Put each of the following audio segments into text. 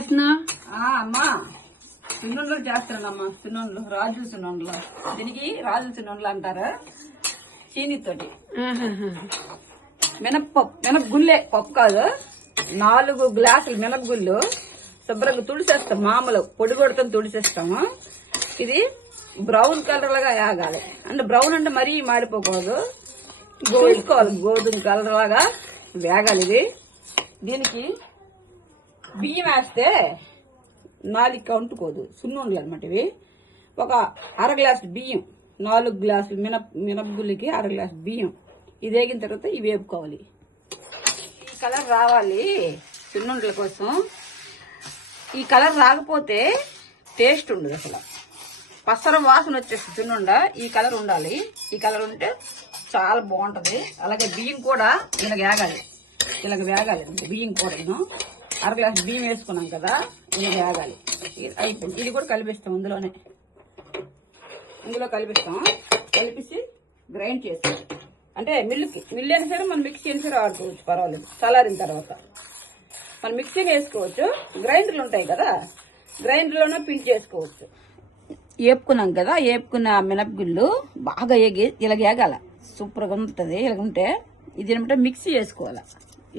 చేస్తున్నా? అమ్మా సున్నుండలు చేస్తున్నానమ్మా. సున్నుండలు రాజుల సున్నుండలు. దీనికి రాజుల సున్నుండలు అంటారు. చీనితోటి మినపగుళ్ళే, పప్పు కాదు. 4 గ్లాసులు మినపగుళ్ళు శుభ్రంగా తుడిసేస్తాం. మామూలు పొడి కొడతాం, తుడిసేస్తాము. ఇది బ్రౌన్ కలర్ లాగా వేగాలి. అంటే బ్రౌన్ అంటే మరీ మాడిపోకూడదు, గోల్చుకోవాలి. గోధుమ కలర్ లాగా వేగాలి ఇది. దీనికి బియ్యం వేస్తే 4 కౌంటుకోదు, సున్నుండలు అనమాట ఇవి. ఒక 1/2 గ్లాసు బియ్యం, 4 గ్లాసులు మినపగుళ్ళకి 1/2 గ్లాసు బియ్యం. ఇది వేగిన తర్వాత ఇవి వేపుకోవాలి. ఈ కలర్ రావాలి సున్నుండల కోసం. ఈ కలర్ రాకపోతే టేస్ట్ ఉండదు అసలు. పసర వాసన వచ్చేస్తుంది సున్నుండ. ఈ కలర్ ఉండాలి. ఈ కలర్ ఉంటే చాలా బాగుంటది. అలాగే బియ్యం కూడా ఇలాగ వేగాలి. ఇలాగ వేగాలి బియ్యం కూడా. 1/2 గ్లాసు బియ్యం వేసుకున్నాం కదా, ఇలా వేగాలి. అయిపోయింది. ఇది కూడా కలిపిస్తాం ఇందులో కలిపిస్తాం. కలిపేసి గ్రైండ్ చేస్తాం. అంటే మిల్లు అయినా సరే మనం మిక్సీ అయినా సరే ఆడుకోవచ్చు, పర్వాలేదు. చల్లారిన తర్వాత మనం మిక్సీని వేసుకోవచ్చు. గ్రైండర్లు ఉంటాయి కదా, గ్రైండర్లోనే పిండి చేసుకోవచ్చు. వేపుకున్నాం కదా, వేపుకున్న మినపగుళ్ళు బాగా ఇలాగ వేగాల. సూపర్గా ఉంటుంది. ఇలాగుంటే ఇది ఏమంటే మిక్సీ వేసుకోవాలి.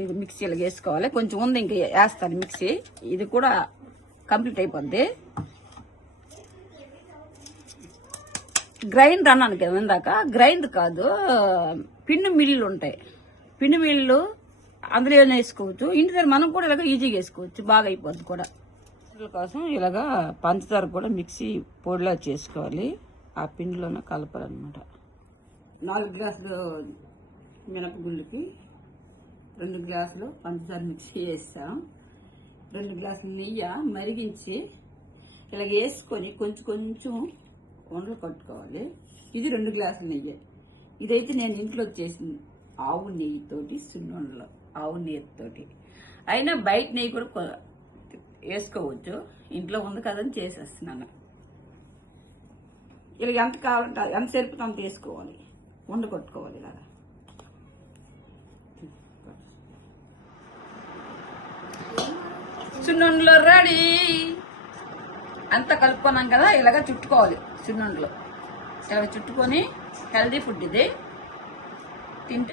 ఇది మిక్సీ ఇలాగ వేసుకోవాలి. కొంచెం ఉంది, ఇంక వేస్తాను మిక్సీ. ఇది కూడా కంప్లీట్ అయిపోద్ది. గ్రైండర్ అన్నాను కదా ఇందాక, గ్రైండర్ కాదు, పిండి మిల్లులు ఉంటాయి. పిండి మిల్లు అందులో వేసుకోవచ్చు. ఇంటి దగ్గర మనం కూడా ఇలాగ ఈజీగా వేసుకోవచ్చు, బాగా అయిపోద్ది కూడా. కోసం ఇలాగా పంచదార కూడా మిక్సీ పొడిలా చేసుకోవాలి. ఆ పిండిలోనే కలపాలన్నమాట. 4 గ్లాసులు మినపగుళ్ళకి 2 గ్లాసులు పంచదార మిక్సీ వేస్తాం. 2 గ్లాసులు నెయ్యి మరిగించి ఇలాగ వేసుకొని కొంచెం కొంచెం ఉండలు కట్టుకోవాలి. ఇది 2 గ్లాసుల నెయ్యి. ఇదైతే నేను ఇంట్లో చేసింది ఆవు నెయ్యితోటి సున్నుండలు, ఆవు నెయ్యితోటి. అయినా బయట నెయ్యి కూడా వేసుకోవచ్చు. ఇంట్లో ఉంది కదని చేసేస్తున్నాను. ఇలా ఎంత కావాలంటే ఎంత సరిపోతే అంత వేసుకోవాలి. ఉండ కొట్టుకోవాలి ఇలాగా. సున్నుండలు రెడీ. అంతా కలుపుకున్నాం కదా, ఇలాగ చుట్టుకోవాలి. సున్నుండలు ఇలాగ చుట్టుకొని హెల్దీ ఫుడ్ ఇది. తింటే